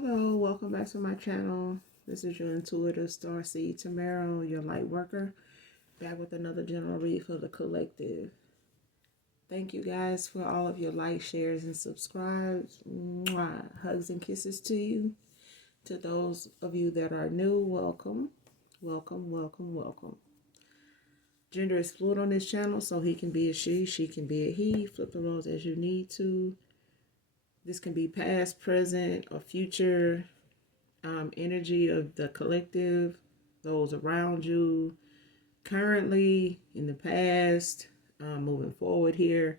Hello, welcome back to my channel. This is your intuitive starseed Tamara, your light worker, back with another general read for the collective. Thank you guys for all of your likes, shares, and subscribes. Mwah. Hugs and kisses to you. To those of you that are new, welcome. Welcome, welcome, welcome. Gender is fluid on this channel, so he can be a she can be a he. Flip the roles as you need to. This can be past, present, or future energy of the collective, those around you, currently, in the past, moving forward here,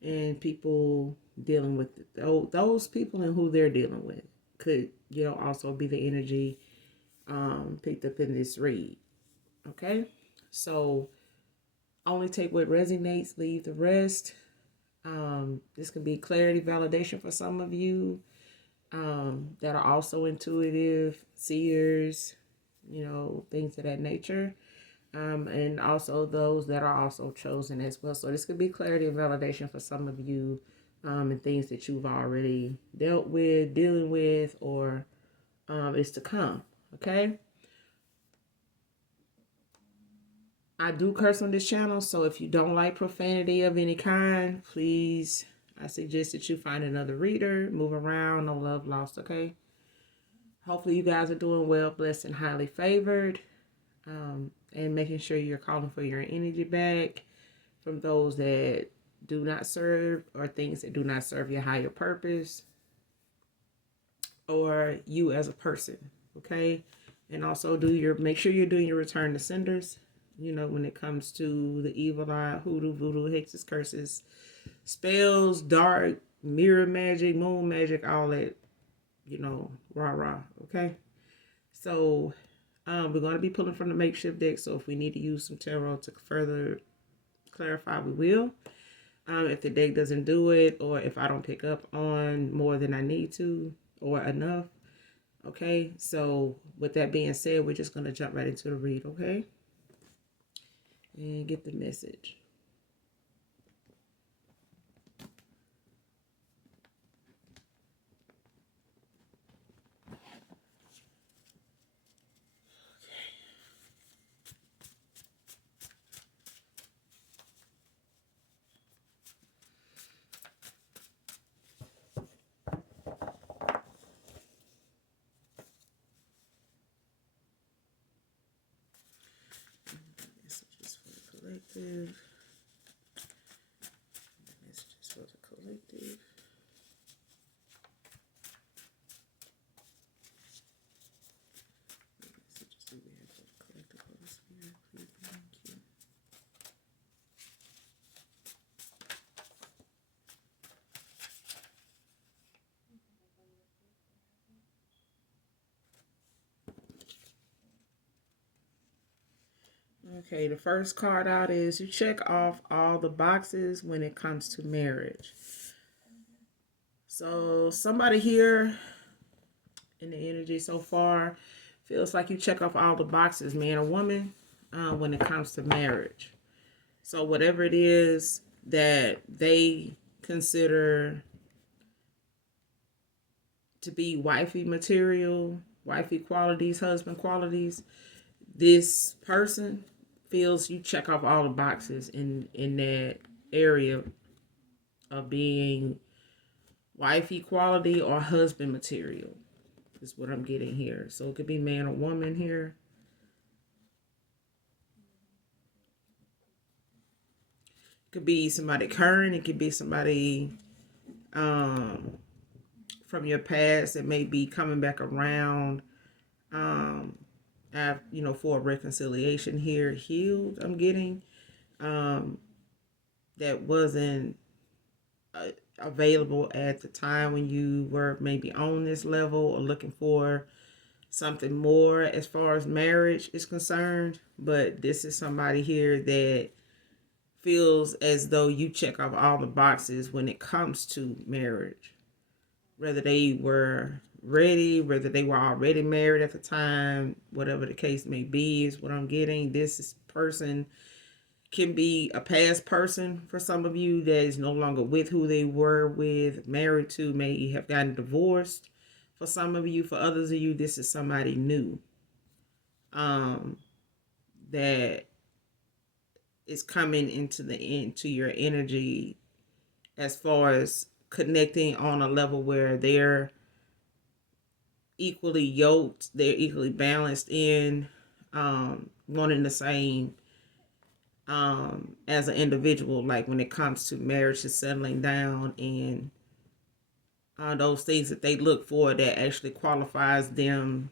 and people dealing with those people and who they're dealing with could, also be the energy picked up in this read. Okay, so only take what resonates, leave the rest. This can be clarity, validation for some of you that are also intuitive, seers, things of that nature. And also those that are also chosen as well. So this could be clarity and validation for some of you, and things that you've already dealt with, dealing with, or is to come. Okay. I do curse on this channel, so if you don't like profanity of any kind, please, I suggest that you find another reader, move around, no love lost, okay? Hopefully you guys are doing well, blessed, and highly favored, and making sure you're calling for your energy back from those that do not serve or things that do not serve your higher purpose or you as a person, okay? And also make sure you're doing your return to senders, when it comes to the evil eye, hoodoo, voodoo, hexes, curses, spells, dark, mirror magic, moon magic, all that, rah rah, okay? So we're going to be pulling from the makeshift deck, so if we need to use some tarot to further clarify, we will. If the deck doesn't do it, or if I don't pick up on more than I need to or enough, okay? So with that being said, we're just going to jump right into the read, okay? And get the message. Messages for the collective. Messages for the collective. Messages do we have for the collective? Holy Spirit, please, thank you. Okay, the first card out is you check off all the boxes when it comes to marriage. So somebody here in the energy so far feels like you check off all the boxes, man or woman, when it comes to marriage. So whatever it is that they consider to be wifey material, wifey qualities, husband qualities, this person feels you check off all the boxes in that area of being wife equality or husband material is what I'm getting here. So it could be man or woman here. It could be somebody current. It could be somebody from your past that may be coming back around for a reconciliation here. Healed, I'm getting. That wasn't available at the time when you were maybe on this level or looking for something more as far as marriage is concerned. But this is somebody here that feels as though you check off all the boxes when it comes to marriage. Whether they were ready, whether they were already married at the time, whatever the case may be, is what I'm getting. This person can be a past person for some of you that is no longer with who they were with, married to, may have gotten divorced. For some of you, for others of you, this is somebody new. That is coming into your energy as far as connecting on a level where they're equally yoked, they're equally balanced in wanting the same as an individual, like when it comes to marriage, to settling down, and those things that they look for that actually qualifies them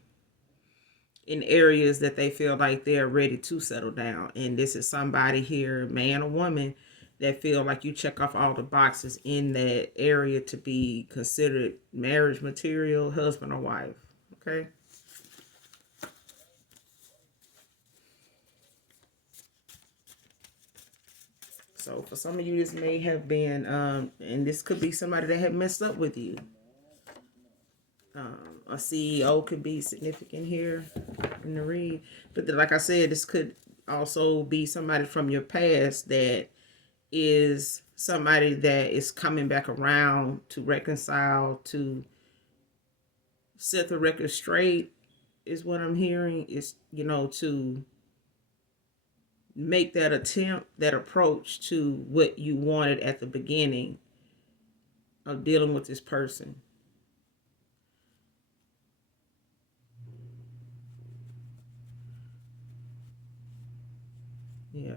in areas that they feel like they're ready to settle down. And this is somebody here, man or woman, that feel like you check off all the boxes in that area to be considered marriage material, husband or wife. Okay. So for some of you, this may have been, and this could be somebody that had messed up with you. A CEO could be significant here in the read. But like I said, this could also be somebody from your past that is somebody that is coming back around to reconcile, to set the record straight, is what I'm hearing. Is, to make that attempt, that approach to what you wanted at the beginning of dealing with this person. Yeah.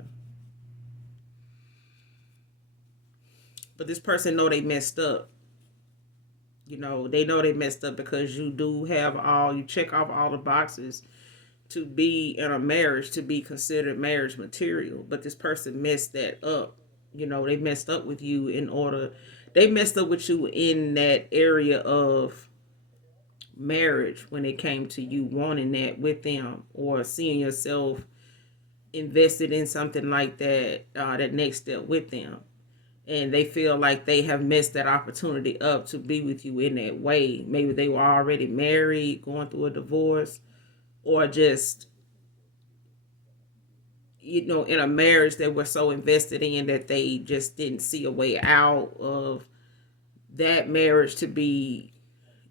But this person know they messed up. They know they messed up because you you check off all the boxes to be in a marriage, to be considered marriage material. But this person messed that up. They messed up with you they messed up with you in that area of marriage when it came to you wanting that with them, or seeing yourself invested in something like that, that next step with them. And they feel like they have messed that opportunity up to be with you in that way. Maybe they were already married, going through a divorce, or just, in a marriage that were so invested in that they just didn't see a way out of that marriage to be,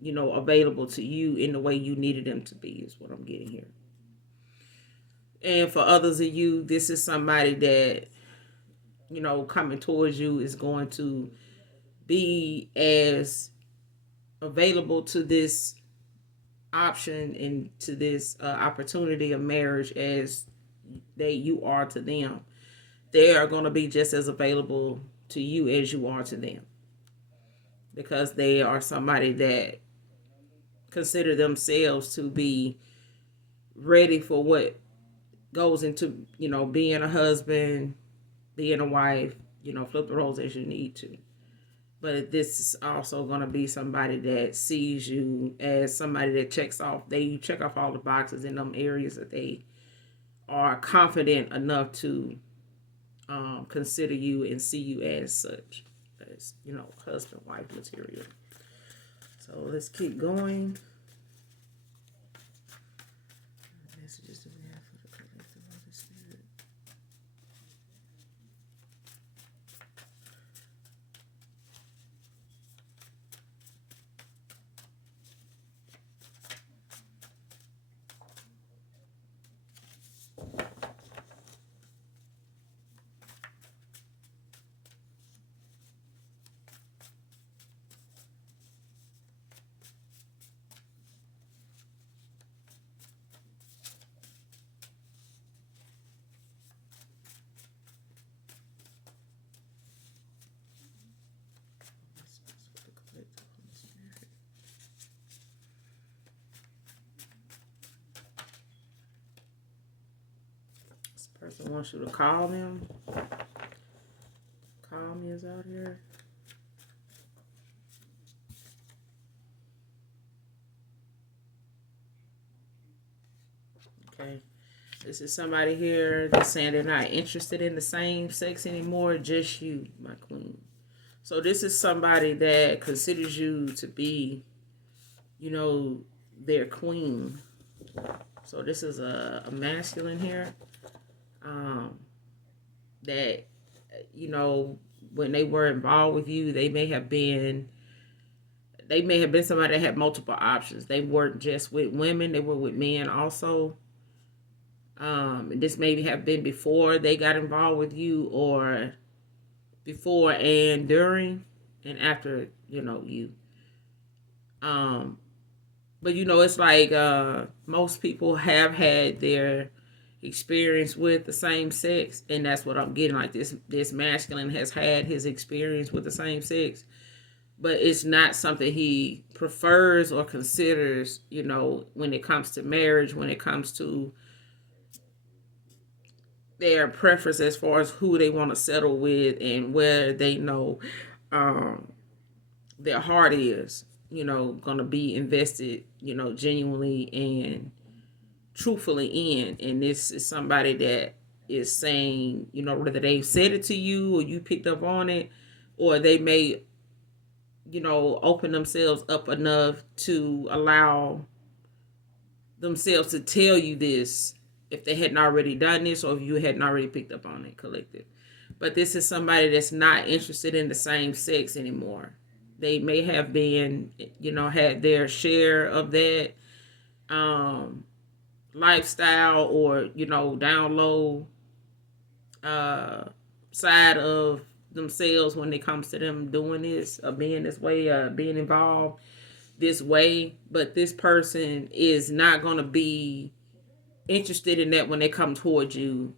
available to you in the way you needed them to be, is what I'm getting here. And for others of you, this is somebody that, coming towards you is going to be as available to this option and to this opportunity of marriage as you are to them. They are going to be just as available to you as you are to them, because they are somebody that consider themselves to be ready for what goes into, being a husband, being a wife, flip the roles as you need to. But this is also going to be somebody that sees you as somebody that they check off all the boxes in them areas that they are confident enough to consider you and see you as such, as, husband, wife material. So let's keep going. Messages that we have for the collective of the spirit. This person wants you to call them. Call me is out here. Okay. This is somebody here that's saying they're not interested in the same sex anymore, just you, my queen. So this is somebody that considers you to be, their queen. So this is a masculine here. That, when they were involved with you, they may have been they may have been somebody that had multiple options. They weren't just with women, they were with men also. This maybe have been before they got involved with you, or before and during and after, you. Um, but it's like most people have had their experience with the same sex, and that's what I'm getting. Like this masculine has had his experience with the same sex, but it's not something he prefers or considers, when it comes to marriage, when it comes to their preference as far as who they want to settle with and where they know their heart is, going to be invested, genuinely and truthfully in. And this is somebody that is saying, whether they've said it to you or you picked up on it, or they may, open themselves up enough to allow themselves to tell you this if they hadn't already done this, or if you hadn't already picked up on it, collective. But this is somebody that's not interested in the same sex anymore. They may have been, had their share of that lifestyle, or, down low side of themselves when it comes to them doing this, or being this way, being involved this way. But this person is not going to be interested in that when they come towards you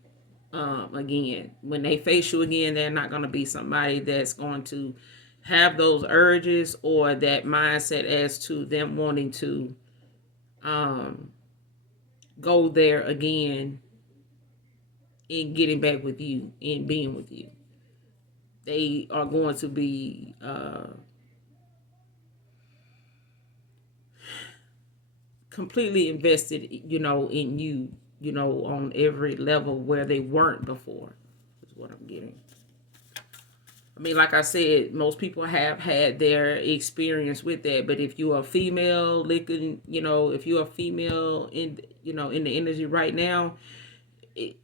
again. When they face you again, they're not going to be somebody that's going to have those urges or that mindset as to them wanting to go there again and getting back with you and being with you. They are going to be completely invested, in you, on every level where they weren't before, is what I'm getting. I mean, like I said, most people have had their experience with that. But if you're a female looking, if you're a female in, in the energy right now,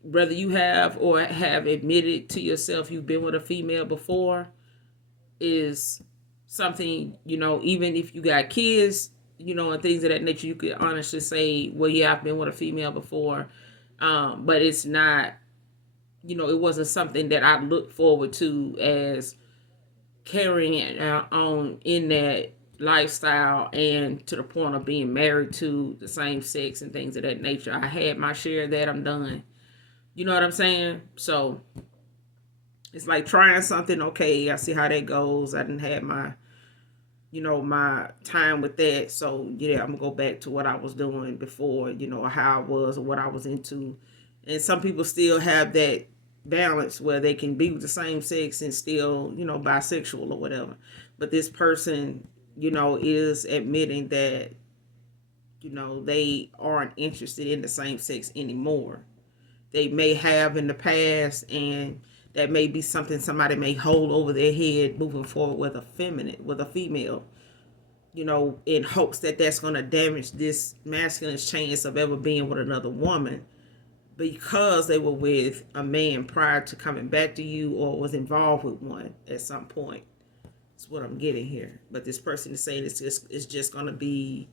whether you have or have admitted to yourself you've been with a female before, is something, even if you got kids, and things of that nature, you could honestly say, well, yeah, I've been with a female before. But it's not, it wasn't something that I looked forward to as carrying it on in that lifestyle and to the point of being married to the same sex and things of that nature. I had my share of that. I'm done. You know what I'm saying? So it's like trying something. Okay, I see how that goes. I didn't have my, my time with that. So yeah, I'm gonna go back to what I was doing before, or how I was or what I was into. And some people still have that balance where they can be with the same sex and still, bisexual or whatever. But this person, is admitting that, they aren't interested in the same sex anymore. They may have in the past, and that may be something somebody may hold over their head moving forward with a female, in hopes that that's going to damage this masculine's chance of ever being with another woman, because they were with a man prior to coming back to you or was involved with one at some point. That's what I'm getting here. But this person is saying it's just going to be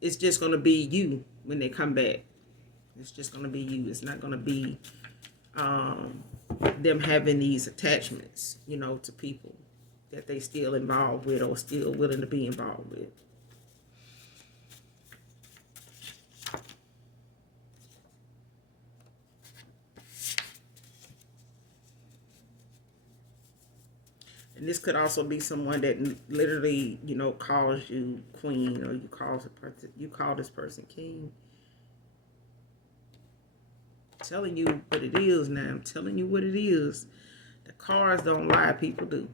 you when they come back. It's just going to be you. It's not going to be them having these attachments, to people that they still involved with or still willing to be involved with. And this could also be someone that literally, calls you queen, or you call this person king. I'm telling you what it is now. I'm telling you what it is. The cards don't lie, people do.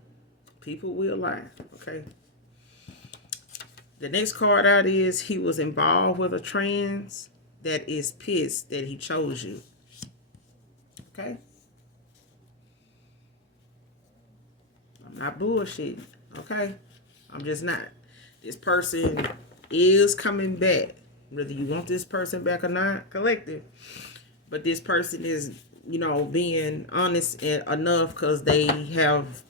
People will lie, okay? The next card out is he was involved with a trans that is pissed that he chose you. Okay? I'm not bullshitting, okay? I'm just not. This person is coming back. Whether you want this person back or not, collective. But this person is, being honest enough because they have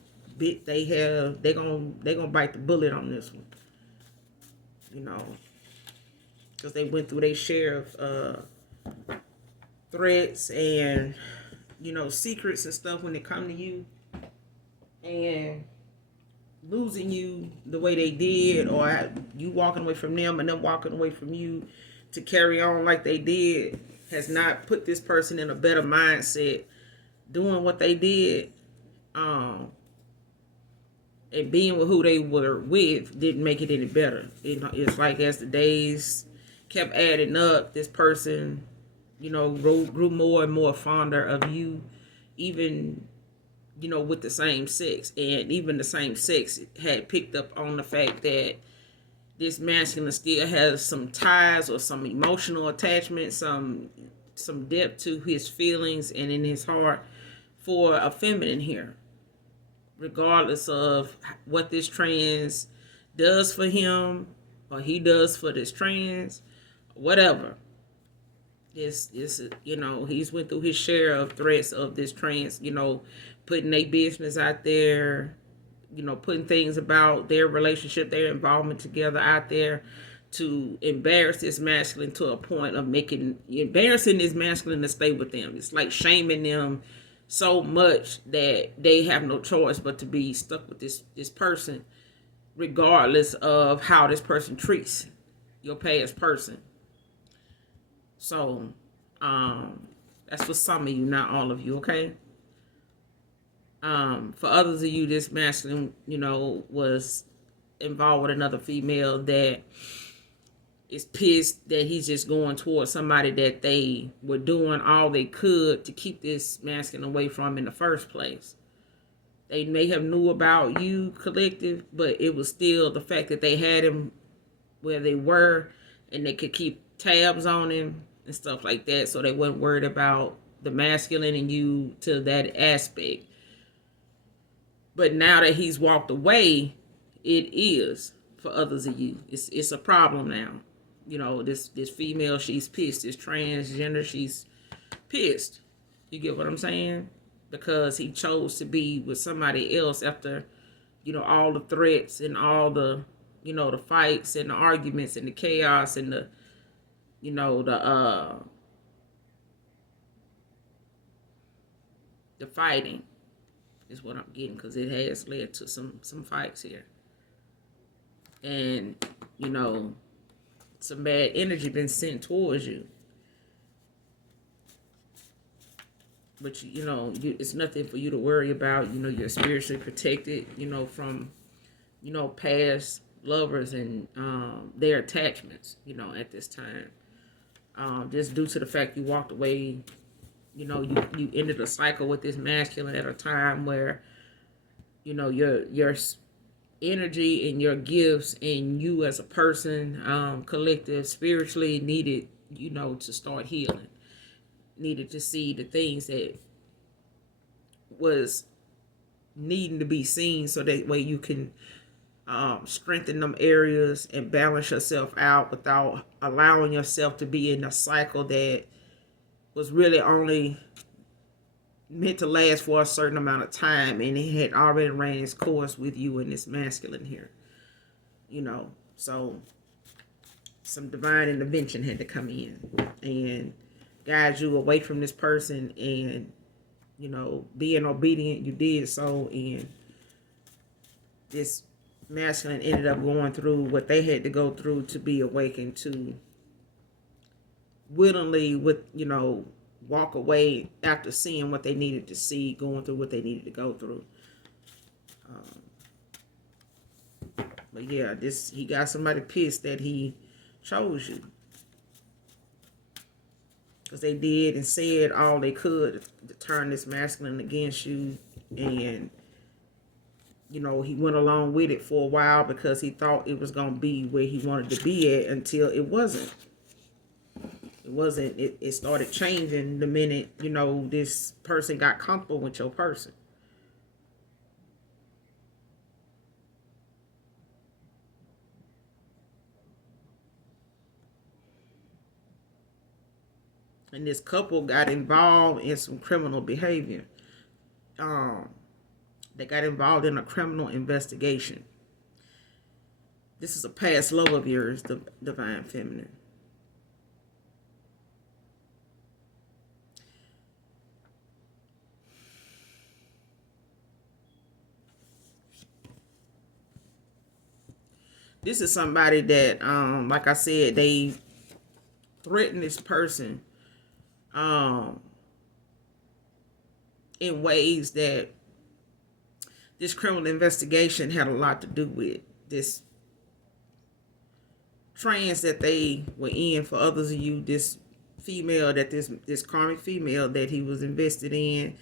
they gonna bite the bullet on this one, you know, because they went through their share of threats and, you know, secrets and stuff when they come to you, and losing you the way they did, or you walking away from them and them walking away from you to carry on like they did, has not put this person in a better mindset. Doing what they did, and being with who they were with didn't make it any better. It's like as the days kept adding up, this person, you know, grew more and more fonder of you, even, you know, with the same sex. And even the same sex had picked up on the fact that this masculine still has some ties or some emotional attachment, some depth to his feelings and in his heart for a feminine here, regardless of what this trans does for him or he does for this trans, whatever. This you know, he's went through his share of threats of this trans, you know, putting their business out there, you know, putting things about their relationship, their involvement together out there to embarrass this masculine to a point of embarrassing this masculine to stay with them. It's like shaming them so much that they have no choice but to be stuck with this person, regardless of how this person treats your past person. So, that's for some of you, not all of you, okay? For others of you, this masculine, you know, was involved with another female that is pissed that he's just going towards somebody that they were doing all they could to keep this masculine away from in the first place. They may have knew about you, collective, but it was still the fact that they had him where they were and they could keep tabs on him and stuff like that, so they weren't worried about the masculine in you to that aspect. But now that he's walked away, it is for others of you. It's a problem now. You know, this female, she's pissed. This transgender, she's pissed. You get what I'm saying? Because he chose to be with somebody else after, you know, all the threats and all the, you know, the fights and the arguments and the chaos and the, you know, the fighting is what I'm getting, because it has led to some fights here. And, you know, some bad energy been sent towards you. But, you know, it's nothing for you to worry about. You know, you're spiritually protected, you know, from, you know, past lovers and their attachments, you know, at this time. Just due to the fact you walked away, you know, you ended a cycle with this masculine at a time where, you know, your energy and your gifts and you as a person, collective, spiritually needed, you know, to start healing. Needed to see the things that was needing to be seen, so that way you can strengthen them areas and balance yourself out without allowing yourself to be in a cycle that was really only meant to last for a certain amount of time, and it had already ran its course with you and this masculine here, you know. So some divine intervention had to come in and guide you away from this person, and, you know, being obedient, you did so, and this masculine ended up going through what they had to go through to be awakened to willingly, with, you know, walk away after seeing what they needed to see, going through what they needed to go through. But yeah, he got somebody pissed that he chose you, because they did and said all they could to turn this masculine against you. And, you know, he went along with it for a while because he thought it was going to be where he wanted to be at, until it wasn't. It started changing the minute, you know, this person got comfortable with your person. And this couple got involved in some criminal behavior. That They got involved in a criminal investigation. This is a past love of yours, the Divine Feminine. This is somebody that, like I said, they threatened this person in ways that this criminal investigation had a lot to do with. This trans that they were in, for others of you, this female, that this karmic female that he was invested in,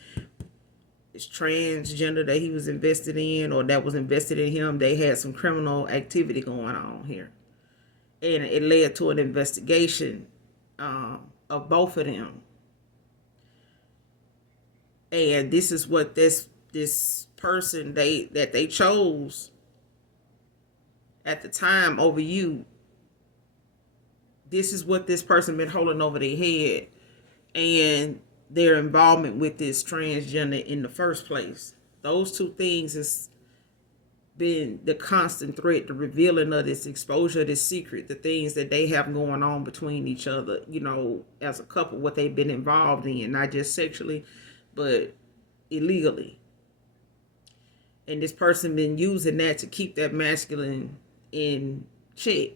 this transgender that he was invested in, or that was invested in him, they had some criminal activity going on here. And it led to an investigation of both of them. And this is what this person that they chose at the time over you. This is what this person been holding over their head, and their involvement with this transgender in the first place. Those two things has been the constant threat, the revealing of this exposure, this secret, the things that they have going on between each other, you know, as a couple, what they've been involved in, not just sexually, but illegally. And this person been using that to keep that masculine in check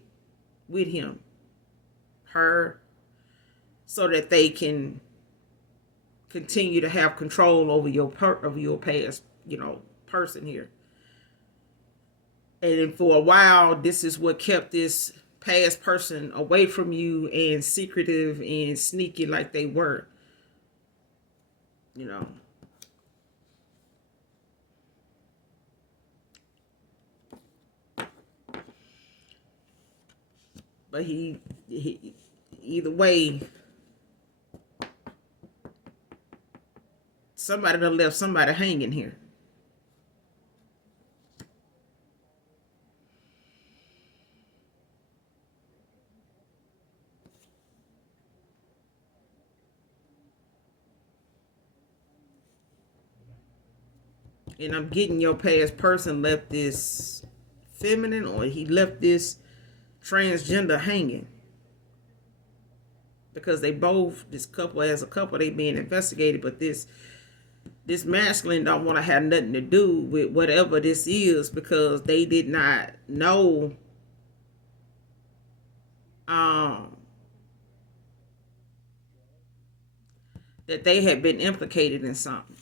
with him, her, so that they can continue to have control over your past, you know, person here. And for a while, this is what kept this past person away from you and secretive and sneaky like they were, you know. But he either way, somebody done left somebody hanging here. And I'm getting your past person left this feminine, or he left this transgender hanging. Because they both, this couple as a couple, they being investigated, but this masculine don't want to have nothing to do with whatever this is, because they did not know that they had been implicated in something.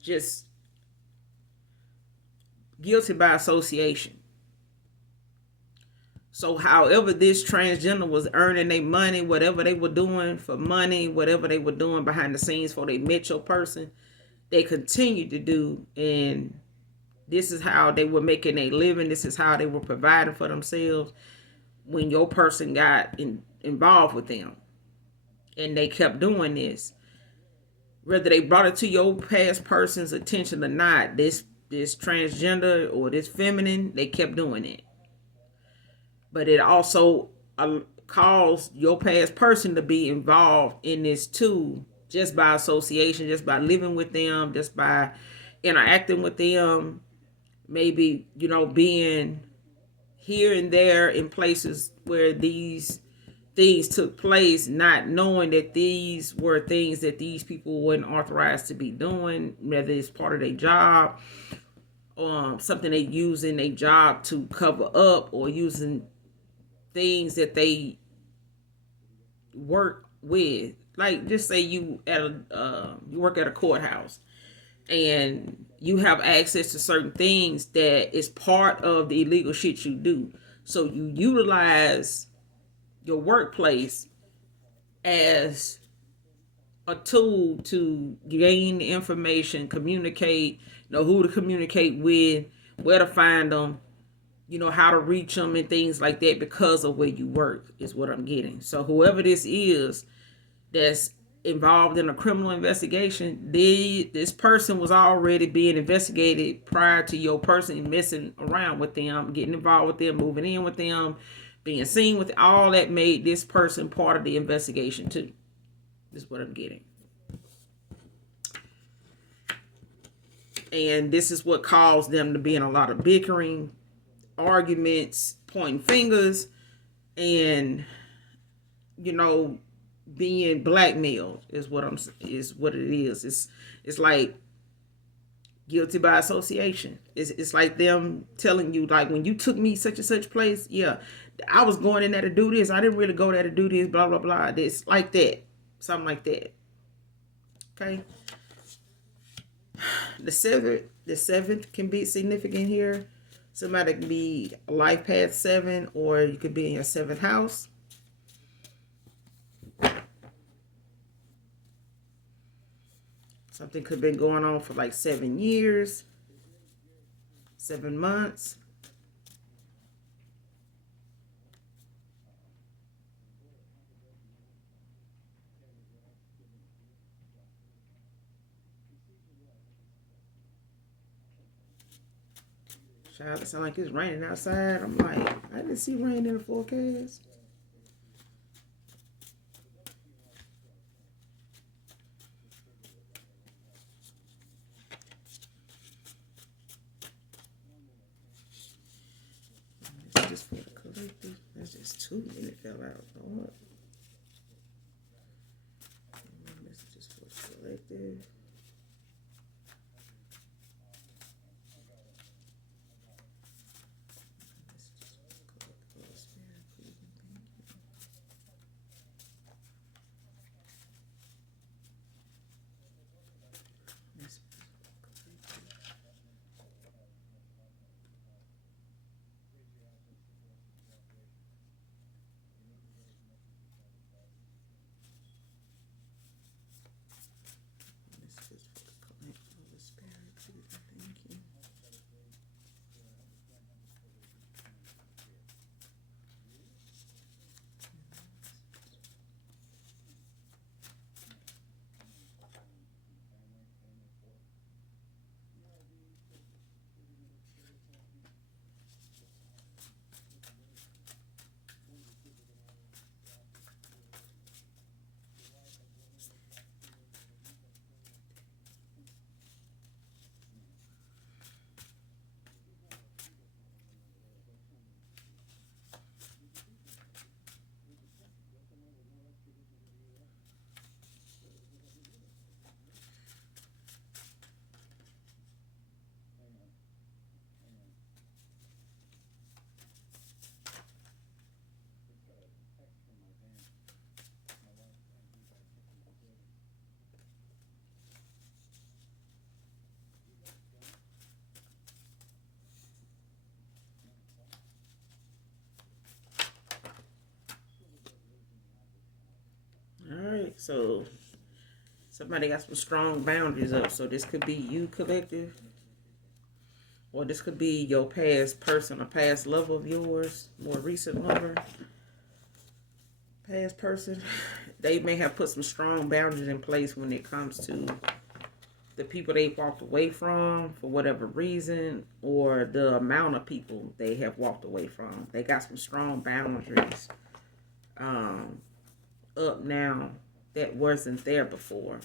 Just guilty by association. So however this transgender was earning their money, whatever they were doing for money, whatever they were doing behind the scenes before they met your person, they continued to do. And this is how they were making a living. This is how they were providing for themselves when your person got involved with them. And they kept doing this. Whether they brought it to your past person's attention or not, this transgender or this feminine, they kept doing it. But it also caused your past person to be involved in this too, just by association, just by living with them, just by interacting with them, maybe, you know, being here and there in places where these things took place, not knowing that these were things that these people weren't authorized to be doing, whether it's part of their job, something they use in their job to cover up, or using things that they work with. Like, just say you work at a courthouse and you have access to certain things that is part of the illegal shit you do. So you utilize your workplace as a tool to gain information, communicate, know who to communicate with, where to find them, you know, how to reach them and things like that, because of where you work is what I'm getting. So whoever this is that's involved in a criminal investigation, this person was already being investigated prior to your person messing around with them, getting involved with them, moving in with them, being seen with all that made this person part of the investigation too. This is what I'm getting. And this is what caused them to be in a lot of bickering, arguments, pointing fingers, and being blackmailed is what it is. It's like guilty by association. It's like them telling you, like, when you took me such and such place, yeah, I was going in there to do this. I didn't really go there to do this, blah blah blah. It's like that, something like that. Okay. The seventh can be significant here. Somebody can be life path 7, or you could be in your 7th house. Something could have been going on for like 7 years, 7 months. Child, it sounds like it's raining outside. I'm like, I didn't see rain in the forecast. This is just for the collective. That's just too many fell out. Lord. Messages for the collective. All right, so somebody got some strong boundaries up. So this could be you, collective, or this could be your past person, a past lover of yours, more recent lover, past person. They may have put some strong boundaries in place when it comes to the people they walked away from for whatever reason, or the amount of people they have walked away from. They got some strong boundaries up now that wasn't there before.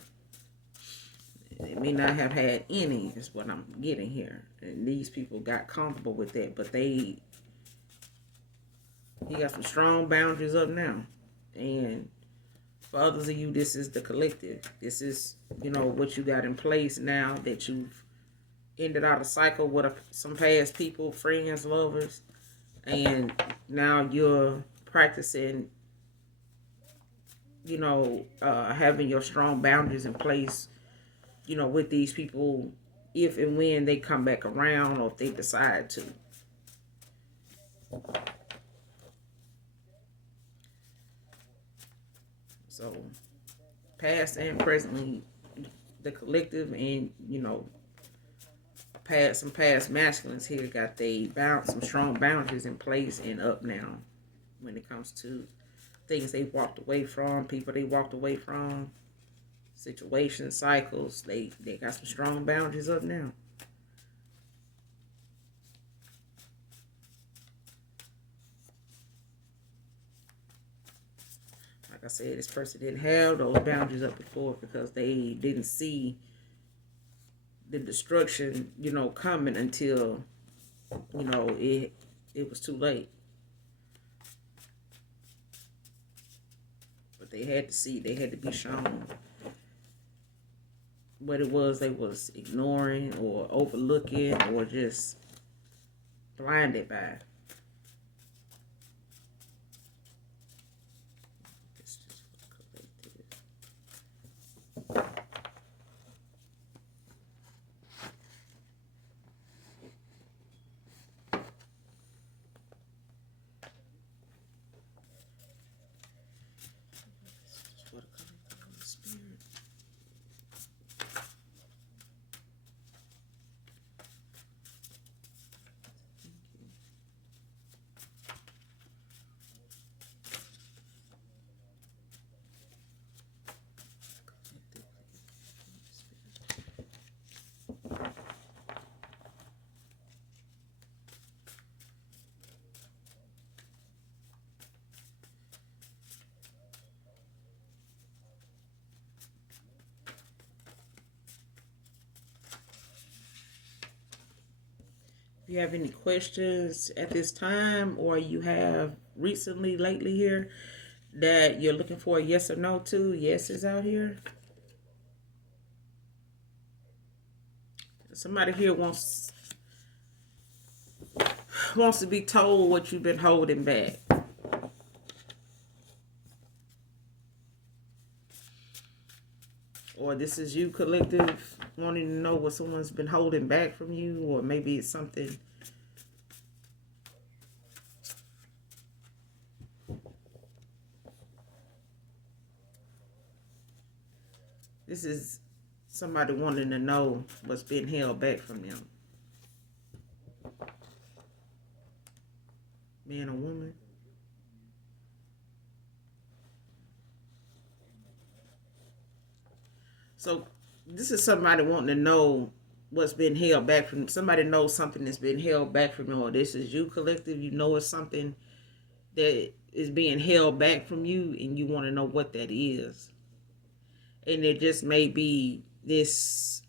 They may not have had any, is what I'm getting here. And these people got comfortable with that, but he got some strong boundaries up now. And for others of you, this is the collective. This is, what you got in place now that you've ended out a cycle with some past people, friends, lovers, and now you're practicing, having your strong boundaries in place, with these people, if and when they come back around, or if they decide to. So, past and presently, the collective, and some past masculines here got some strong boundaries in place and up now when it comes to things they walked away from, people they walked away from, situations, cycles. They got some strong boundaries up now. Like I said, this person didn't have those boundaries up before because they didn't see the destruction, coming until, it was too late. But they had to see, they had to be shown what it was they was ignoring or overlooking or just blinded by. If you have any questions at this time, or you have recently, lately here, that you're looking for a yes or no to, yes is out here. Somebody here wants to be told what you've been holding back. Or this is you, collective, wanting to know what someone's been holding back from you, or maybe it's something. This is somebody wanting to know what's been held back from them. Man or woman. So this is somebody wanting to know what's been held back from them. Somebody knows something that's been held back from them. Or this is you, collective. You know it's something that is being held back from you, and you want to know what that is. And it just may be this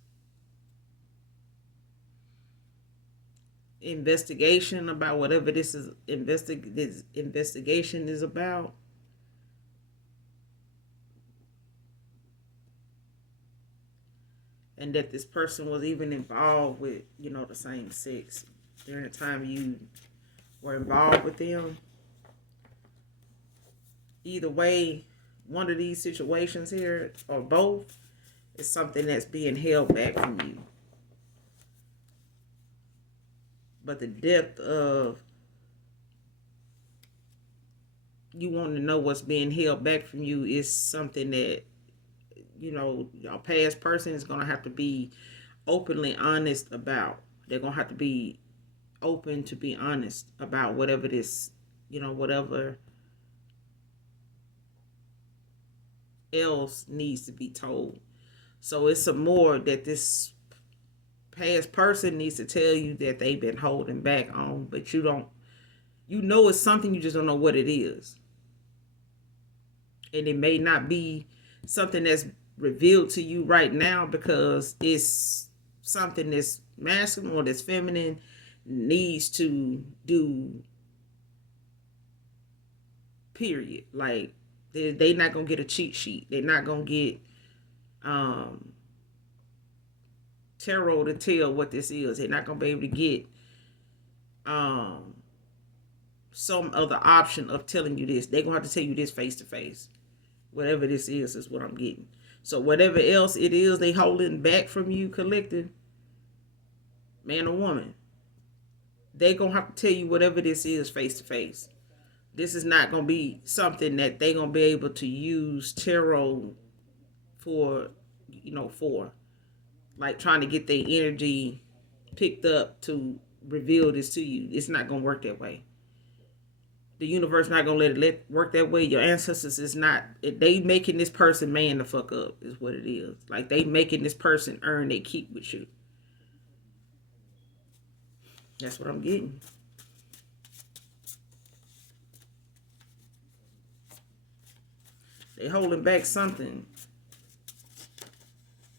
investigation about whatever this investigation is about. And that this person was even involved with, the same sex during the time you were involved with them. Either way, one of these situations here, or both, is something that's being held back from you. But the depth of you wanting to know what's being held back from you is something that, a past person is going to have to be openly honest about. They're going to have to be open to be honest about whatever this, whatever else needs to be told. So it's some more that this past person needs to tell you that they've been holding back on, but you don't, it's something, you just don't know what it is. And it may not be something that's revealed to you right now, because it's something that's masculine or that's feminine needs to do, period. Like, they're not gonna get a cheat sheet. They're not gonna get tarot to tell what this is. They're not gonna be able to get some other option of telling you this. They're gonna have to tell you this face to face. Whatever this is what I'm getting. So whatever else it is they holding back from you, collective, man or woman, they gonna have to tell you whatever this is face to face. This is not gonna be something that they gonna be able to use tarot for, for like trying to get their energy picked up to reveal this to you. It's not gonna work that way. The universe not gonna let it work that way. Your ancestors is not. They making this person man the fuck up is what it is. Like, they making this person earn their keep with you. That's what I'm getting. They holding back something.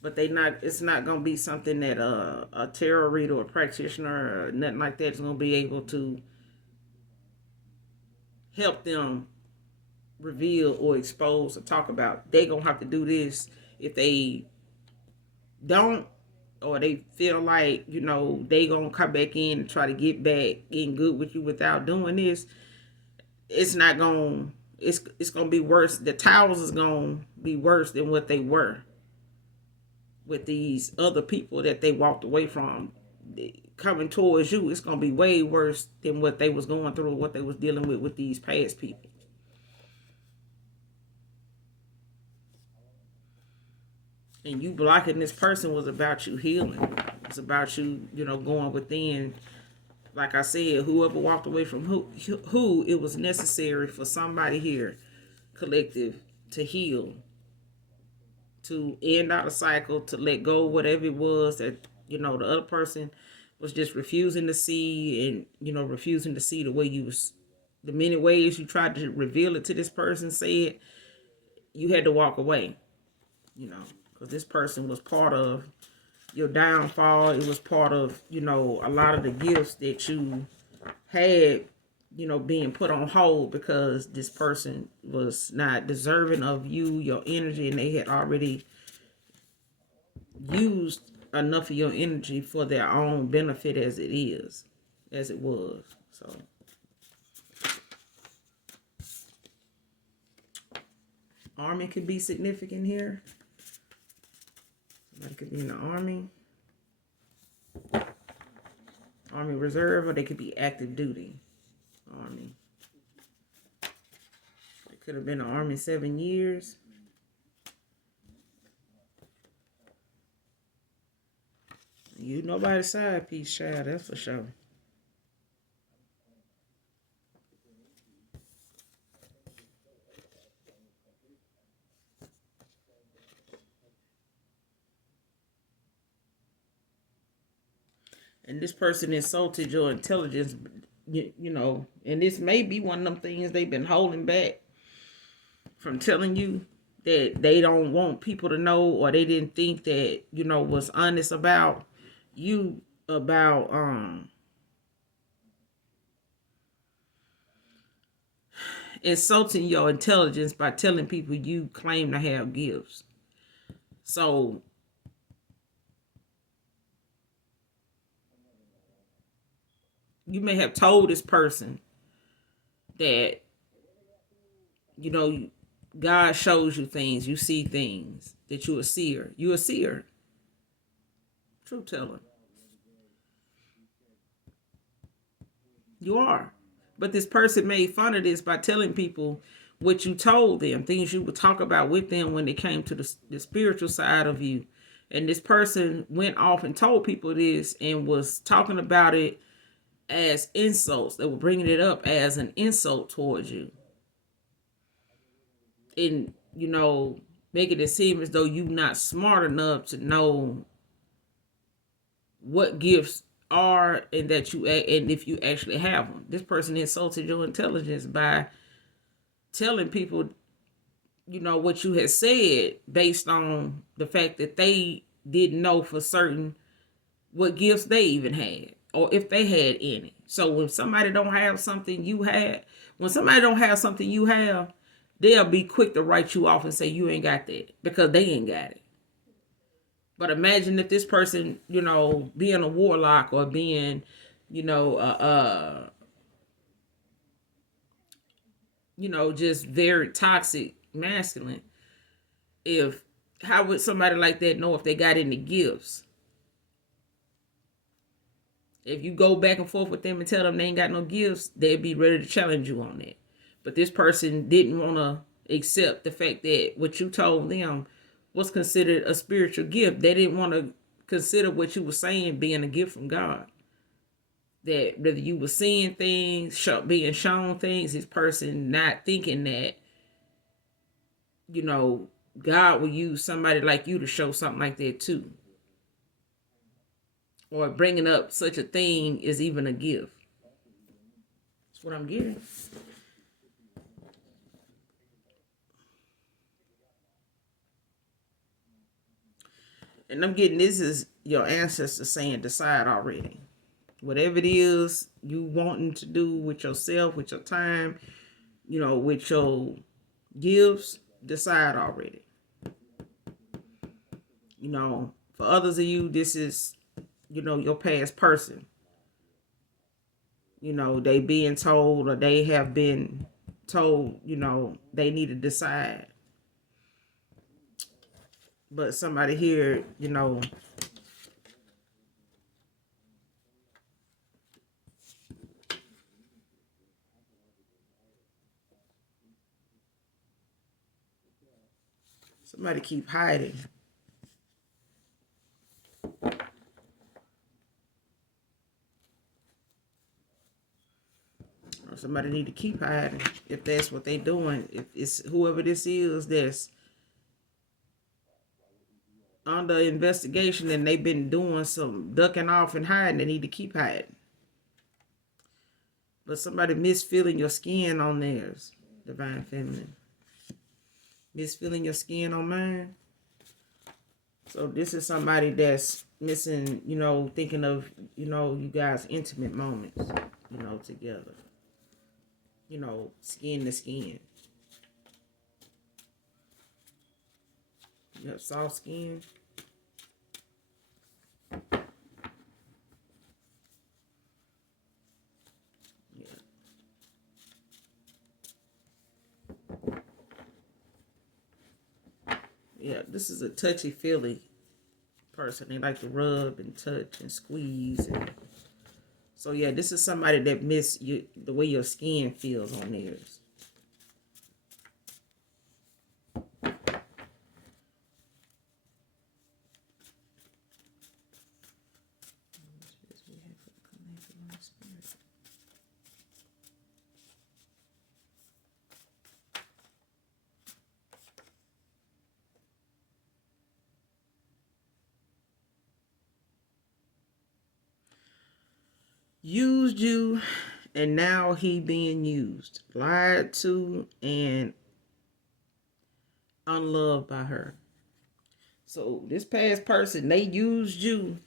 but it's not gonna be something that a tarot reader or a practitioner or nothing like that is gonna be able to help them reveal or expose or talk about. They gonna have to do this. If they don't, or they feel like, they gonna come back in and try to get back in good with you without doing this, it's not gonna it's gonna be worse. The towers is gonna be worse than what they were with these other people that they walked away from. Coming towards you, it's gonna be way worse than what they was going through, what they was dealing with these past people. And you blocking this person was about you healing. It's about you, going within. Like I said, whoever walked away from who, it was necessary for somebody here, collective, to heal, to end out a cycle, to let go of whatever it was that, the other person was just refusing to see, and, refusing to see the way the many ways you tried to reveal it to this person, say it, you had to walk away, because this person was part of your downfall. It was part of, a lot of the gifts that you had, being put on hold because this person was not deserving of your energy, and they had already used enough of your energy for their own benefit as it was. So army could be significant here. Somebody could be in the Army Reserve, or they could be active duty Army. They could have been in the Army 7 years. You nobody's side piece, child, that's for sure. And this person insulted your intelligence, and this may be one of them things they've been holding back from telling you, that they don't want people to know, or they didn't think that, was honest about you, about insulting your intelligence by telling people you claim to have gifts. So you may have told this person that, God shows you things, you see things, that you're a seer. You're a seer. Truth teller. You are. But this person made fun of this by telling people what you told them, things you would talk about with them when they came to the spiritual side of you. And this person went off and told people this and was talking about it as insults. They were bringing it up as an insult towards you. And, making it seem as though you're not smart enough to know what gifts are, and that and if you actually have them. This person insulted your intelligence by telling people, what you had said, based on the fact that they didn't know for certain what gifts they even had, or if they had any. So when somebody don't have something you had, they'll be quick to write you off and say you ain't got that, because they ain't got it. But imagine if this person, being a warlock, or being, just very toxic masculine. How would somebody like that know if they got any gifts? If you go back and forth with them and tell them they ain't got no gifts, they'd be ready to challenge you on that. But this person didn't want to accept the fact that what you told them was considered a spiritual gift. They didn't want to consider what you were saying being a gift from God. That whether you were seeing things, being shown things, this person not thinking that, God will use somebody like you to show something like that too. Or bringing up such a thing is even a gift. That's what I'm getting. And I'm getting this is your ancestors saying decide already. Whatever it is you wanting to do with yourself, with your time, with your gifts, decide already. For others of you, this is, your past person. They being told or they have been told, they need to decide. But somebody here, somebody keep hiding. Or somebody need to keep hiding if that's what they doing. If it's whoever this is that's under investigation and they've been doing some ducking off and hiding, they need to keep hiding. But somebody misfeeling your skin on theirs, Divine Feminine. Misfeeling your skin on mine. So this is somebody that's missing, thinking of, you guys' intimate moments, together. Skin to skin. You have soft skin. Yeah, this is a touchy-feely person. They like to rub and touch and squeeze. So, yeah, this is somebody that miss you, the way your skin feels on theirs. Used you, and now he being used. Lied to and unloved by her. So this past person, they used you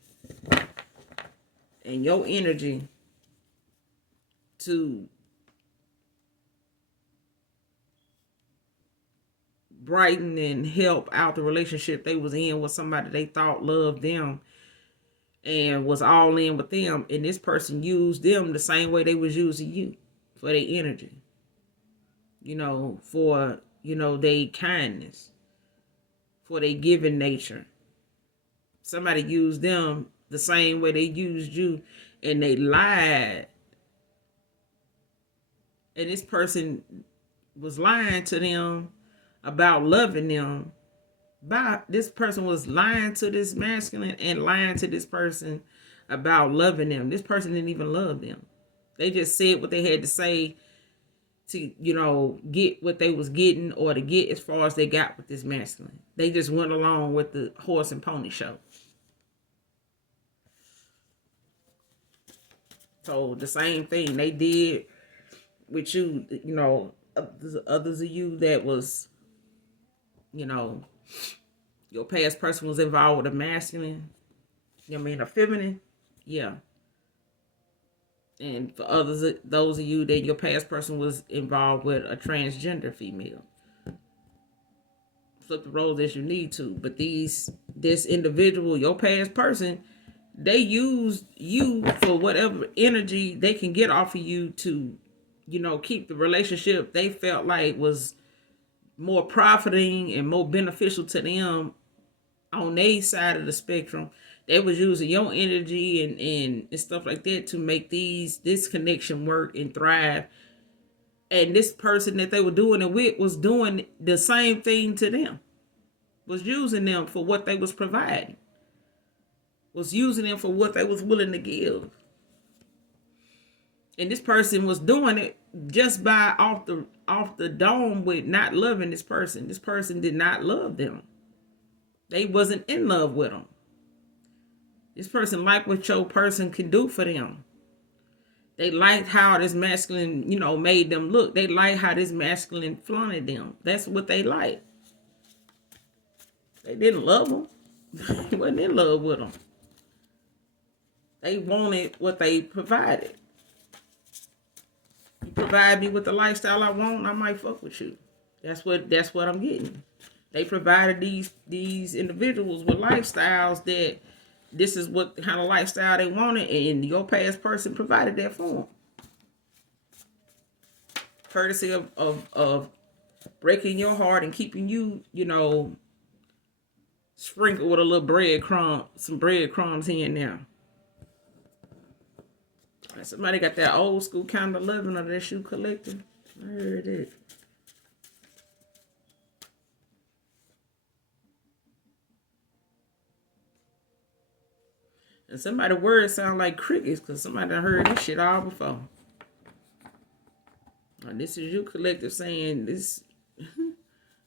and your energy to brighten and help out the relationship they was in with somebody they thought loved them and was all in with them, and this person used them the same way they was using you for their energy, for their kindness, for their giving nature. Somebody used them the same way they used you, and they lied, and this person was lying to them about loving them. This person was lying to this masculine and lying to this person about loving them. This person didn't even love them. They just said what they had to say to, get what they was getting or to get as far as they got with this masculine. They just went along with the horse and pony show. So the same thing they did with you, others of you that was, your past person was involved with a masculine, a feminine, yeah. And for others, those of you that your past person was involved with a transgender female. Flip the roles as you need to. But this individual, your past person, they used you for whatever energy they can get off of you to, keep the relationship they felt like was more profiting and more beneficial to them on their side of the spectrum. They was using your energy and stuff like that to make this connection work and thrive. And this person that they were doing it with was doing the same thing to them. Was using them for what they was providing. Was using them for what they was willing to give. And this person was doing it just by off the dome with not loving this person. This person did not love them. They wasn't in love with them. This person liked what your person can do for them. They liked how this masculine, made them look. They liked how this masculine flaunted them. That's what they liked. They didn't love them. He wasn't in love with them. They wanted what they provided. You provide me with the lifestyle I want, I might fuck with you. That's what I'm getting. They provided these individuals with lifestyles that this is what kind of lifestyle they wanted, and your past person provided that for them. Courtesy of breaking your heart and keeping you, sprinkled with a little some breadcrumbs here and there. Somebody got that old school kind of living of that shoe collector. I heard it. And somebody's words sound like crickets because somebody done heard this shit all before. Now, this is you collective saying this.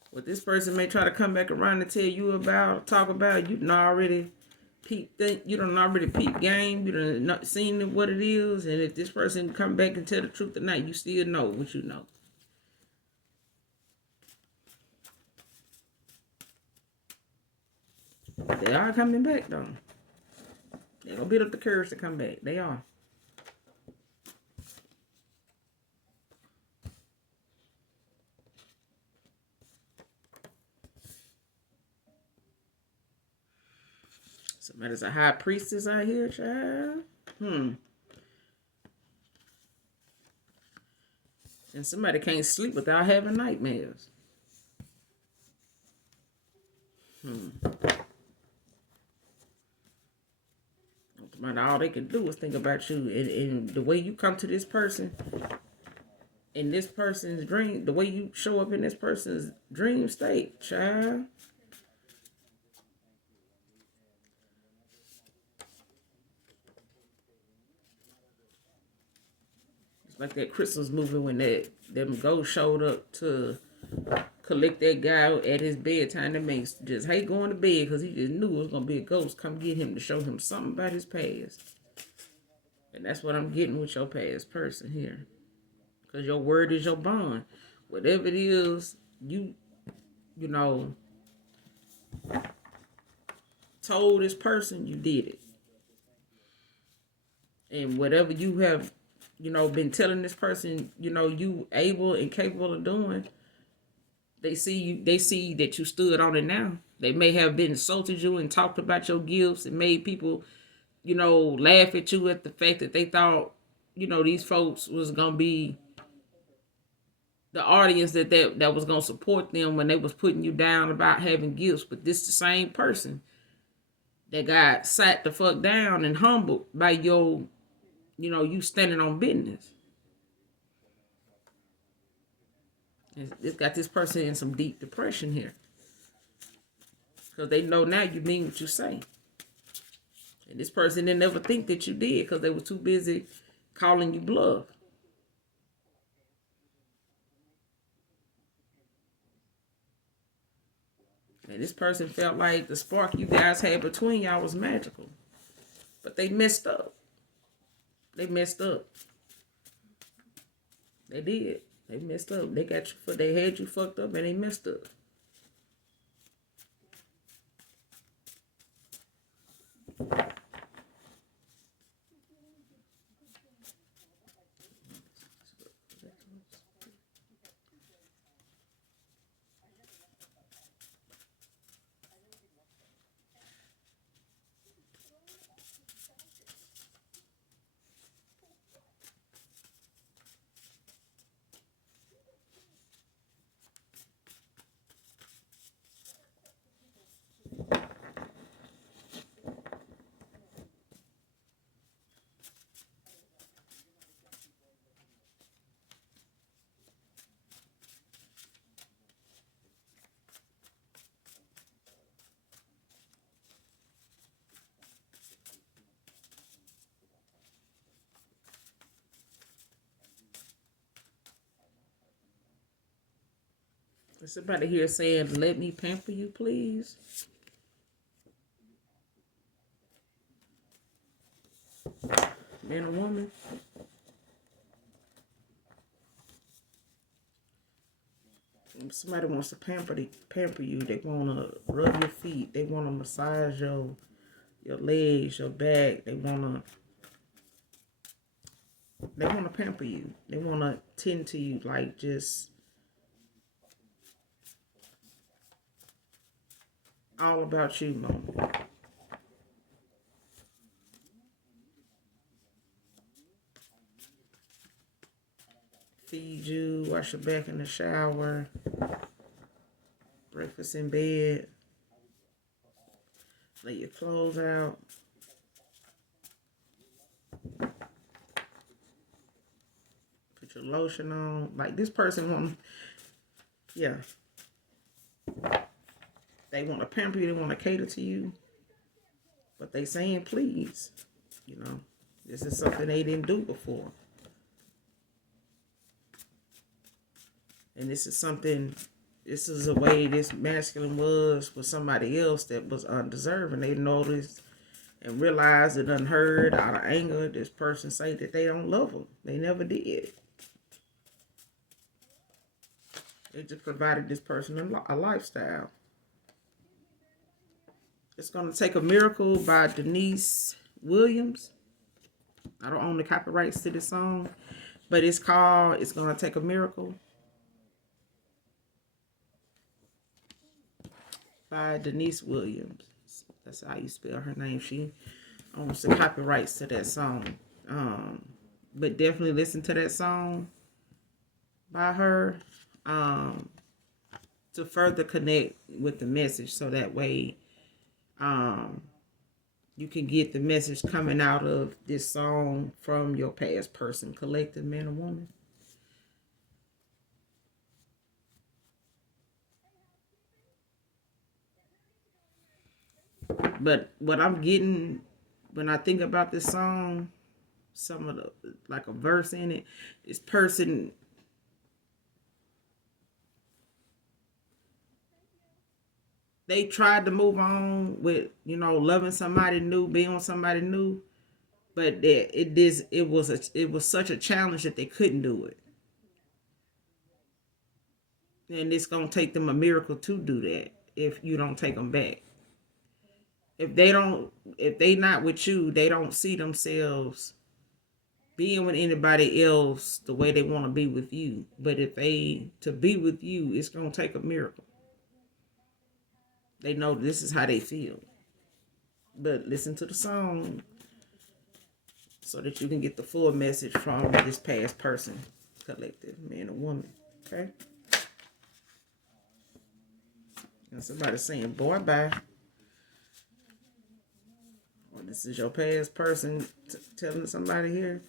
What this person may try to come back around and tell you about, talk about, you done already peep game, you done not seen what it is, and if this person come back and tell the truth tonight, you still know what you know. They are coming back though. They gonna build up the courage to come back. They are. Somebody's a high priestess out here, child. And somebody can't sleep without having nightmares. All they can do is think about you and the way you come to this person in this person's dream, the way you show up in this person's dream state, child. It's like that Christmas movie when them ghosts showed up to collect that guy at his bedtime. That makes just hate going to bed because he just knew it was going to be a ghost come get him to show him something about his past. And that's what I'm getting with your past person here. Because your word is your bond. Whatever it is, you told this person, you did it. And whatever you have, been telling this person, you able and capable of doing, they see that you stood on it now. They may have been insulted you and talked about your gifts and made people, laugh at you at the fact that they thought, these folks was going to be the audience that was going to support them when they was putting you down about having gifts. But this the same person that got sat the fuck down and humbled by your, you standing on business. It's got this person in some deep depression here. Because they know now you mean what you say. And this person didn't ever think that you did because they were too busy calling you bluff. And this person felt like the spark you guys had between y'all was magical. But they messed up. They messed up. They did. They messed up. They had you fucked up and they messed up. There's somebody here saying, let me pamper you, please. Man or woman. Somebody wants to pamper you. They want to rub your feet. They want to massage your legs, your back. They want to pamper you. They want to tend to you, like just all about you moment. Feed you, wash your back in the shower, breakfast in bed, lay your clothes out. Put your lotion on. Like this person want, yeah. They want to pamper you. They want to cater to you. But they saying please. You know, this is something they didn't do before. And this is a way this masculine was with somebody else that was undeserving. They noticed and realized and unheard out of anger this person say that they don't love them. They never did. They just provided this person a lifestyle. It's going to Take a Miracle by Denise Williams. I don't own the copyrights to this song, but it's called It's Gonna Take a Miracle by Denise Williams. That's how you spell her name. She owns the copyrights to that song. But definitely listen to that song by her to further connect with the message, so that way you can get the message coming out of this song from your past person, collective man or woman. But what I'm getting when I think about this song, some of the, like a verse in it, this person, they tried to move on with, loving somebody new, being with somebody new, but it was such a challenge that they couldn't do it. And it's gonna take them a miracle to do that if you don't take them back. If they not with you, they don't see themselves being with anybody else the way they want to be with you. But if to be with you, it's gonna take a miracle. They know this is how they feel. But listen to the song so that you can get the full message from this past person, collective man or woman. Okay? And somebody saying, boy, bye. Or this is your past person telling somebody here,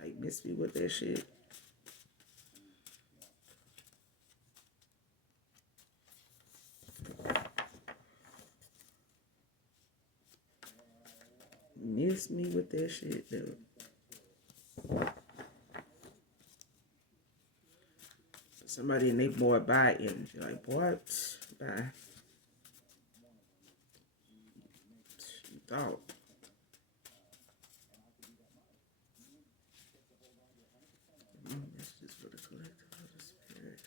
like, miss me with that shit. Miss me with that shit, dude. Somebody and they boy bye energy. Like, boy, bye. You thought. That's just for the collective of the spirit.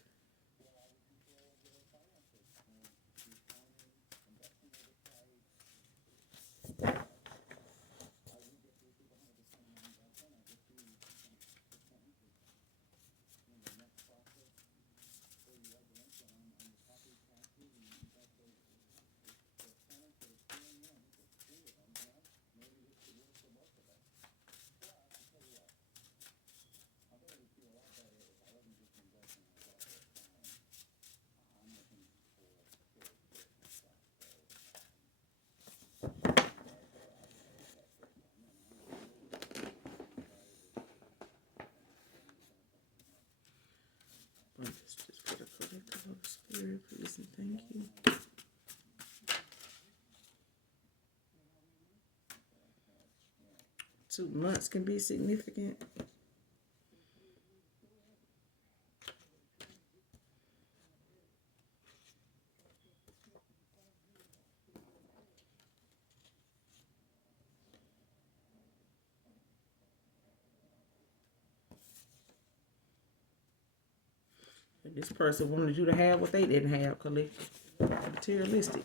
That's just for the collective of the spirit, please and thank you. 2 months can be significant. This person wanted you to have what they didn't have, collective. Materialistic.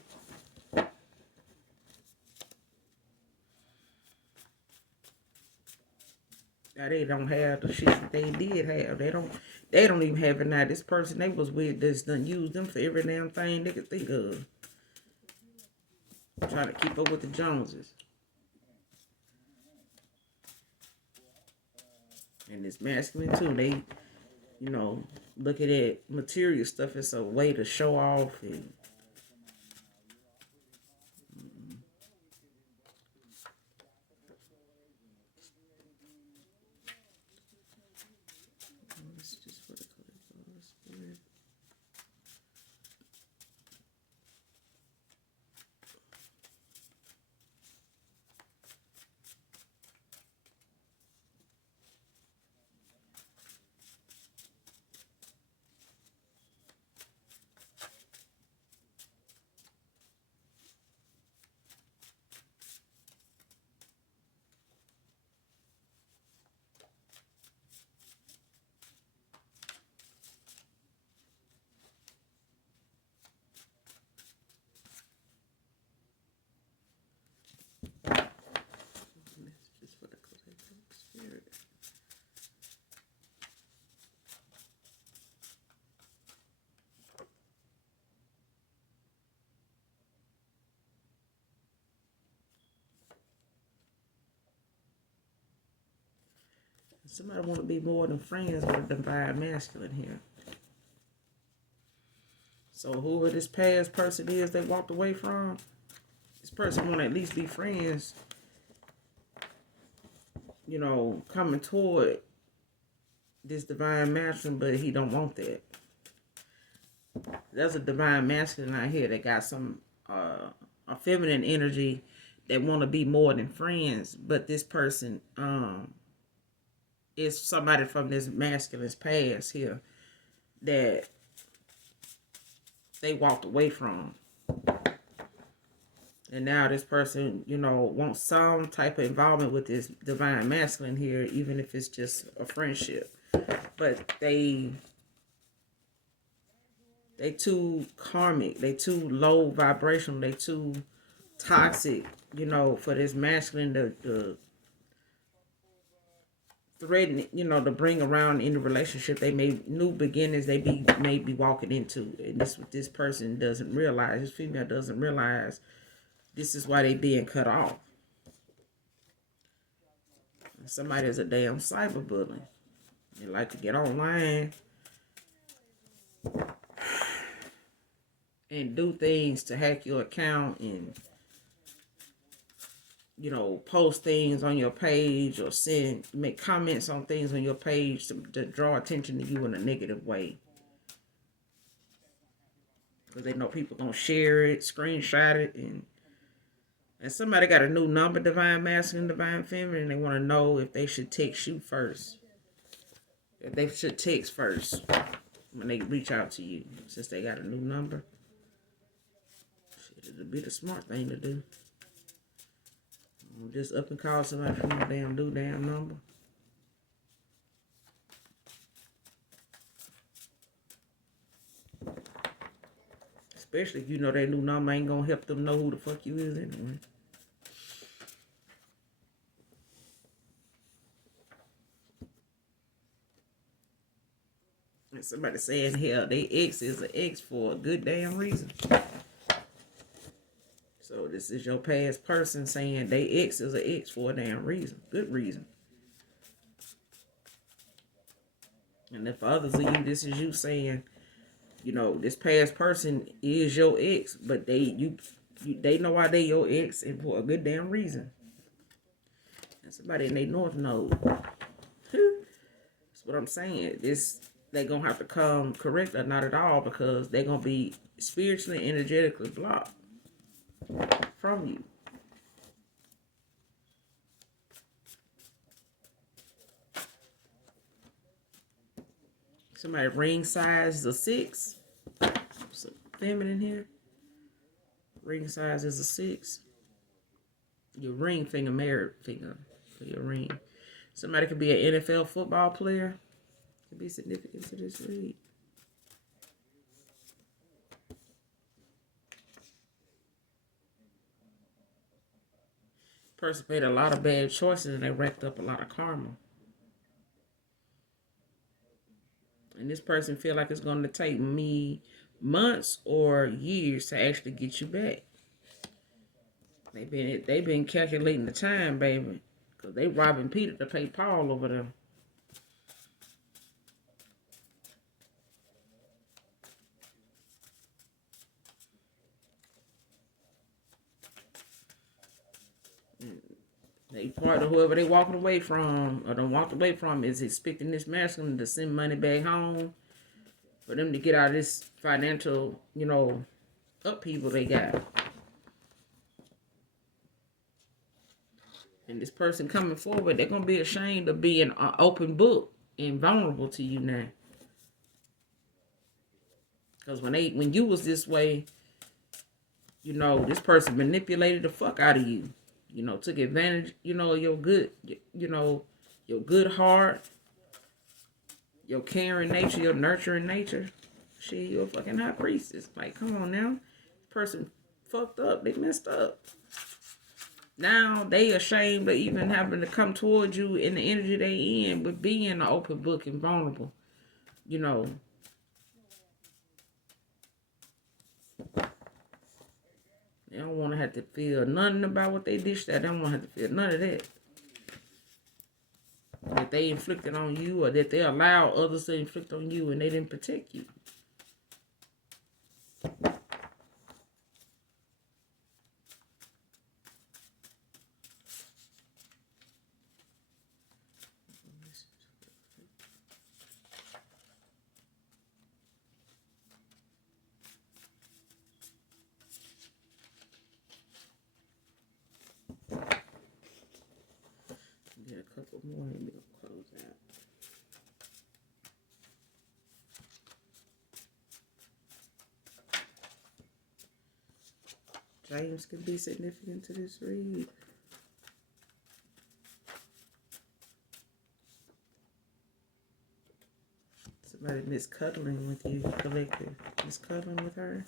Now they don't have the shit that they did have. They don't even have it now. This person they was with just done used them for every damn thing they could think of. Trying to keep up with the Joneses. And it's masculine too. They, looking at material stuff as a way to show off and it's just for the spirit. Just for the collective spirit. Somebody want to be more than friends with a divine masculine here. So whoever this past person is they walked away from, this person want to at least be friends, coming toward this divine masculine, but he don't want that. There's a divine masculine out here that got some a feminine energy that want to be more than friends, but this person is somebody from this masculine's past here that they walked away from. And now this person, wants some type of involvement with this divine masculine here, even if it's just a friendship. But they too karmic, they too low vibrational, they too toxic, for this masculine to threaten, to bring around in the relationship they new beginnings they may be walking into. And this what this person doesn't realize, this female doesn't realize this is why they being cut off. Somebody is a damn cyberbully. They like to get online and do things to hack your account and post things on your page or make comments on things on your page to draw attention to you in a negative way. Because they know people gonna share it, screenshot it, and somebody got a new number, divine masculine, divine feminine, and they want to know if they should text you first. If they should text first when they reach out to you, since they got a new number. Shit, it'll be the smart thing to do. Just up and call somebody from a damn number. Especially if you know that new number ain't gonna help them know who the fuck you is anyway. And somebody saying, hell, they ex is an ex for a good damn reason. So this is your past person saying they ex is an ex for a damn reason. Good reason. And if others of you, this is you saying, this past person is your ex, but they know why they your ex and for a good damn reason. And somebody in their north node. That's what I'm saying. They gonna have to come correct or not at all, because they're gonna be spiritually, energetically blocked from you. Somebody ring size is a 6. So feminine here. Ring size is a 6. Your ring finger, married finger for your ring. Somebody could be an NFL football player. Could be significant to this read. Person made a lot of bad choices and they racked up a lot of karma. And this person feel like it's going to take me months or years to actually get you back. They been calculating the time, baby, because they robbing Peter to pay Paul over there. They part of whoever they walking away from or don't walk away from is expecting this masculine to send money back home for them to get out of this financial, upheaval they got. And this person coming forward, they're gonna be ashamed of being an open book and vulnerable to you now. Because when you was this way, this person manipulated the fuck out of you. Took advantage, of your good, your good heart, your caring nature, your nurturing nature. Shit, you're a fucking high priestess. Like, come on now. This person fucked up. They messed up. Now they ashamed of even having to come towards you in the energy they in, but being an open book and vulnerable. They don't want to have to feel nothing about what they dished out. They don't want to have to feel none of that. That they inflicted on you or that they allow others to inflict on you and they didn't protect you. Get a couple more and we'll close out. James can be significant to this read. Somebody miscuddling with you, collective. Miscuddling with her.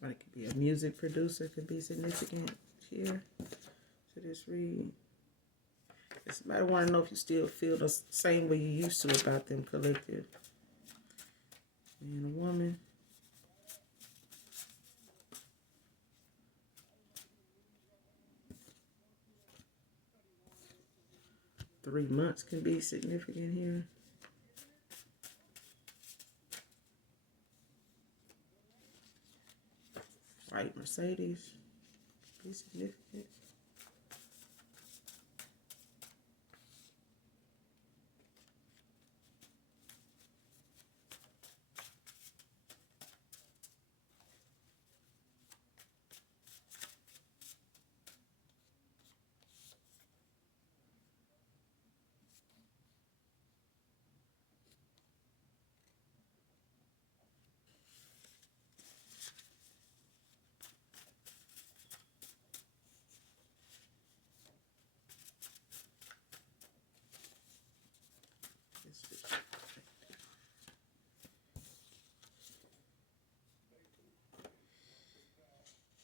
Somebody could be a music producer, could be significant here to this read. Somebody want to know if you still feel the same way you used to about them, collective. Man or woman. Three months can be significant here. White Mercedes be significant.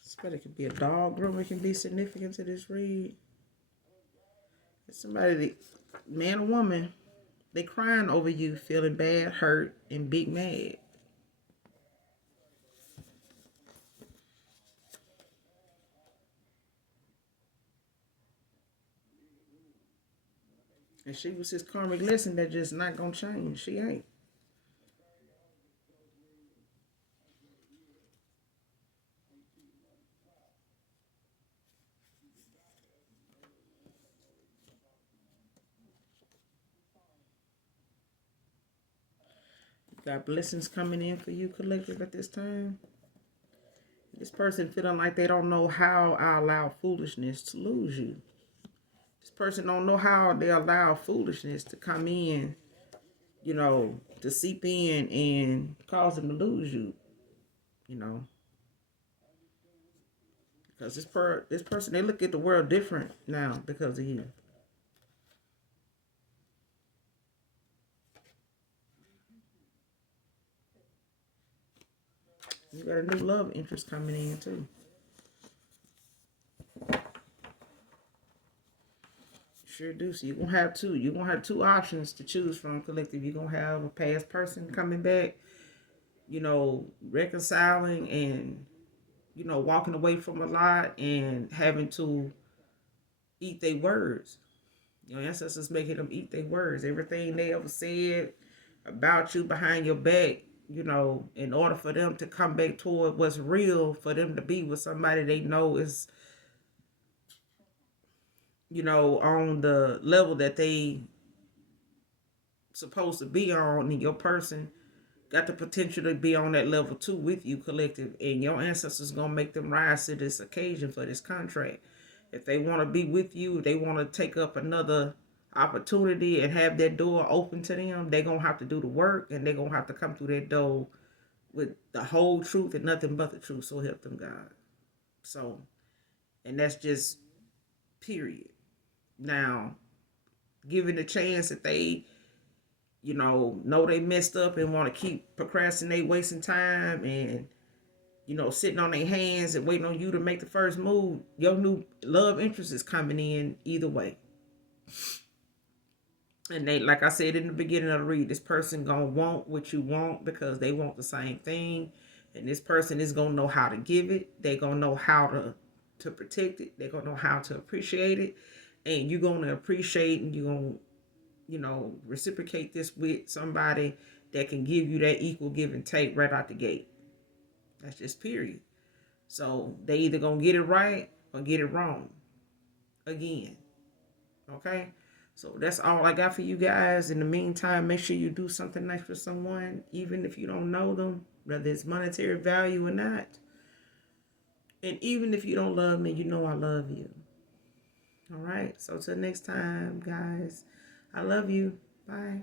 Somebody could be a dog groomer, can be significant to this read. Somebody, man or woman, they crying over you, feeling bad, hurt, and big mad. And she was his karmic lesson that just not gonna change. She ain't. Got blessings coming in for you, collective, at this time. This person feeling like they don't know how I allow foolishness to lose you. This person don't know how they allow foolishness to come in, to seep in and cause them to lose you, Because this person, they look at the world different now because of you. You got a new love interest coming in too. Sure do. So you're gonna have two. You're gonna have two options to choose from, collective. You're gonna have a past person coming back, reconciling and walking away from a lot and having to eat their words. Your ancestors making them eat their words. Everything they ever said about you behind your back, in order for them to come back toward what's real, for them to be with somebody they know is, on the level that they supposed to be on, and your person got the potential to be on that level too with you, collective, and your ancestors gonna make them rise to this occasion for this contract. If they want to be with you, if they want to take up another opportunity and have that door open to them, they gonna have to do the work, and they gonna have to come through that door with the whole truth and nothing but the truth. So help them God. So, and that's just period. Now, given the chance that they know they messed up and want to keep procrastinating, wasting time, and sitting on their hands and waiting on you to make the first move, your new love interest is coming in either way. And they, like I said in the beginning of the read, this person gonna want what you want because they want the same thing, and this person is gonna know how to give it. They gonna know how to protect it. They gonna know how to appreciate it, and you're gonna appreciate, and you're gonna reciprocate this with somebody that can give you that equal give and take right out the gate. That's just period. So they either gonna get it right or get it wrong again. Okay? So that's all I got for you guys. In the meantime, make sure you do something nice for someone, even if you don't know them, whether it's monetary value or not. And even if you don't love me, I love you. All right? So till next time, guys, I love you. Bye.